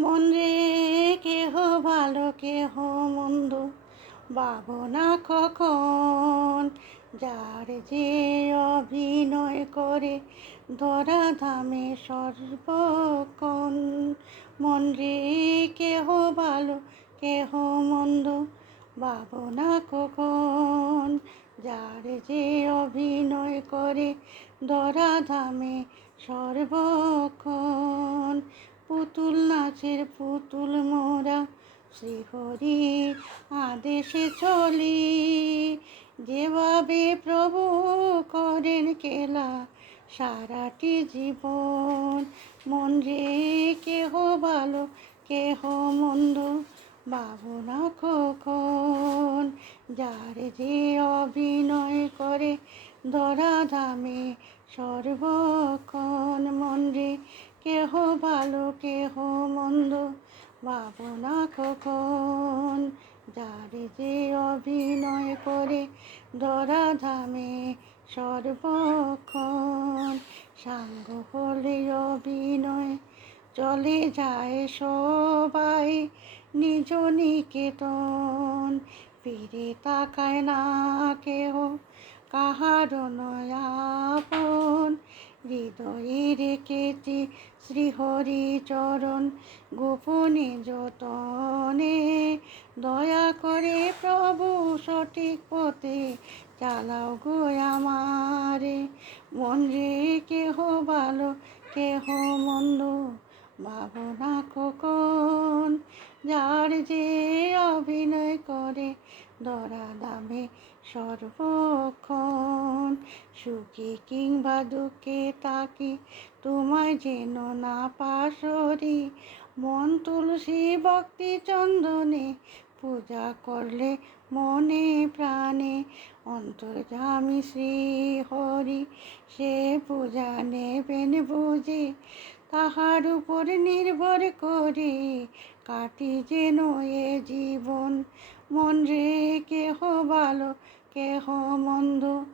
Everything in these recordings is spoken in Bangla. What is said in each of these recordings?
মন রে কেহ ভালো কেহ মন্দ, ভাবনা কখন। যার যে অভিনয় করে ধরাধামে সর্বক্ষণ। মন রে কেহ ভালো কেহ মন্দ, ভাবনা কখন। যার যে অভিনয় করে ধরাধামে সর্বক্ষণ। পুতুল নাচের পুতুল মোরা, শ্রীহরির আদেশে চলি। যেভাবে প্রভু করেন খেলা সারাটি জীবন। মন রে কেহ ভালো কেহ মন্দ, ভাবনা কখন। যার যে অভিনয় করে ধরাধামে সর্বক্ষণ। মন রে কেহ ভালো কেহ মন্দ, ভাবনা কখন। যার যে অভিনয় করে ধরাধামে সর্বক্ষণ। সাঙ্গ হলে অভিনয় চলে যায় সবাই নিজ নিকেতন। ফিরে তাকায় না কেহ কাহার নয় আপন। হৃদয়ে রেখেছি শ্রীহরি চরণ গোপনে যতনে। দয়া করে প্রভু সঠিক পথে চালাও গো আমারে। মন রে কেহ ভালো কেহ মন্দ, ভাবনা কখন। যার যে অভিনয় করে ধরাধামে সর্বক্ষণ। সুখে কিংবা দুঃখে তাকে তোমায় যেন না পাশরি। মন তুলসী ভক্তি চন্দনে পূজা করলে মনে প্রাণে। অন্তর্যামী শ্রী হরি সে পূজা নেবেন বুঝে। তাহার উপর নির্ভর করে কাটি যেন এ জীবন। মন রে কেহ ভালো কেহ মন্দ,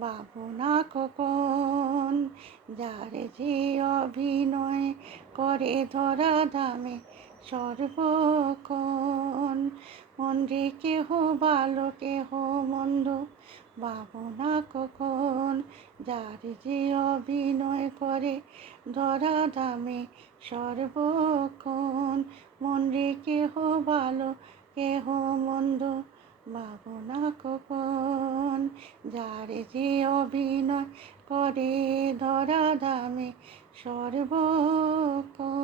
ভাবনা কখন। যার যে অভিনয় করে ধরাধামে সর্বক্ষণ। মন রে কেহ ভালো কেহ মন্দ, ভাবনা কখন। যার যে অভিনয় করে ধরাধামে সর্বক্ষণ। মন রে কেহ ভালো কেহ মন্দ, ভাবনা কখন। যার যে অভিনয় করে ধরাধামে সর্বক্ষণ।